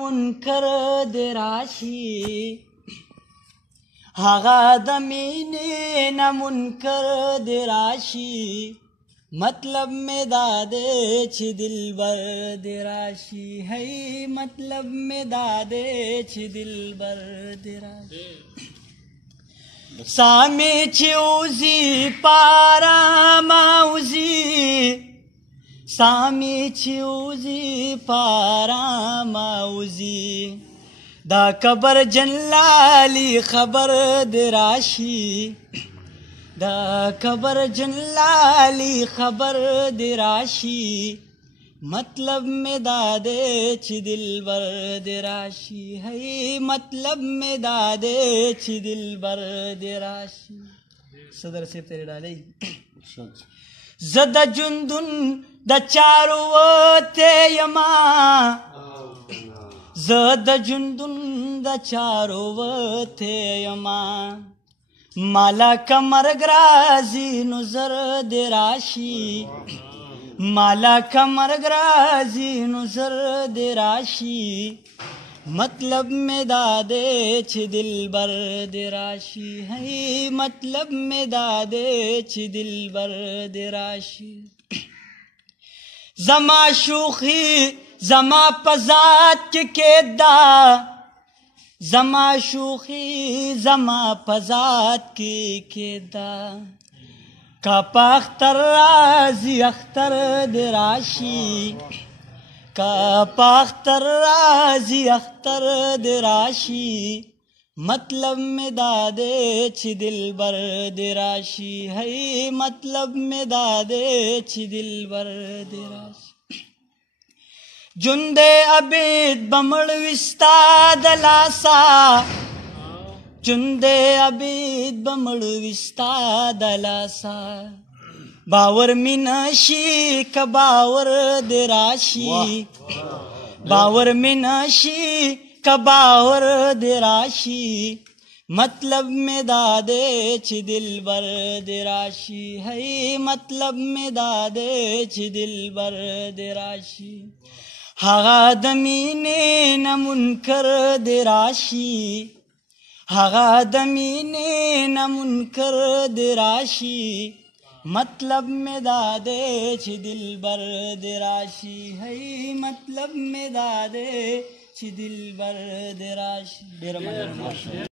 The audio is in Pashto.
منکر د راشي هغه د مینې نه منکر د راشي مطلب مې دا دی چې دلبر د راشي هی مطلب مې دا دی چې دلبر د راشي سامې چې وځي پارامه وځي سامې چې وځي پارامه وځي دا قبر جنلالی خبر د راشي دا قبر جنلالی خبر د راشي مطلب مې دا دی چې دلبر د راشي هی مطلب مې دا دی چې دلبر د راشي صدر صاحب تیرې ډالۍ زه د جندون د چارو وته یما زه د جندون د چارو وته یما مالا کمرګ راځي نو زر د راشي مالا کمرګ راځي نو زر د راشي مطلب مې دا دی چې دلبر د راشي هی مطلب مې دا دی چې دلبر د راشي زما شوخي زما په ذات کې کېدا زما شوخي زما په ذات کې کېدا کا په اختر راځي اختر د راشي کا په اختر راځي اختر د راشي مطلب مې دا دی چې دلبر د راشي هی مطلب مې دا دی چې دلبر د راشي جند عبید بمړ وستا د لاسا جند عبید بمړ وستا د لاسا باور مینا شي ک باور د راشي باور مینا شي ک باور د راشي مطلب مې دا دی چې دلبر د راشي هی مطلب مې دا دی چې دلبر د راشي هغه د مینې نه منکر د راشي هغه د مینې نه منکر د راشي مطلب مې دا دی چې دلبر د راشي هی مطلب مې دا دی چې دلبر د راشي ډېره مننه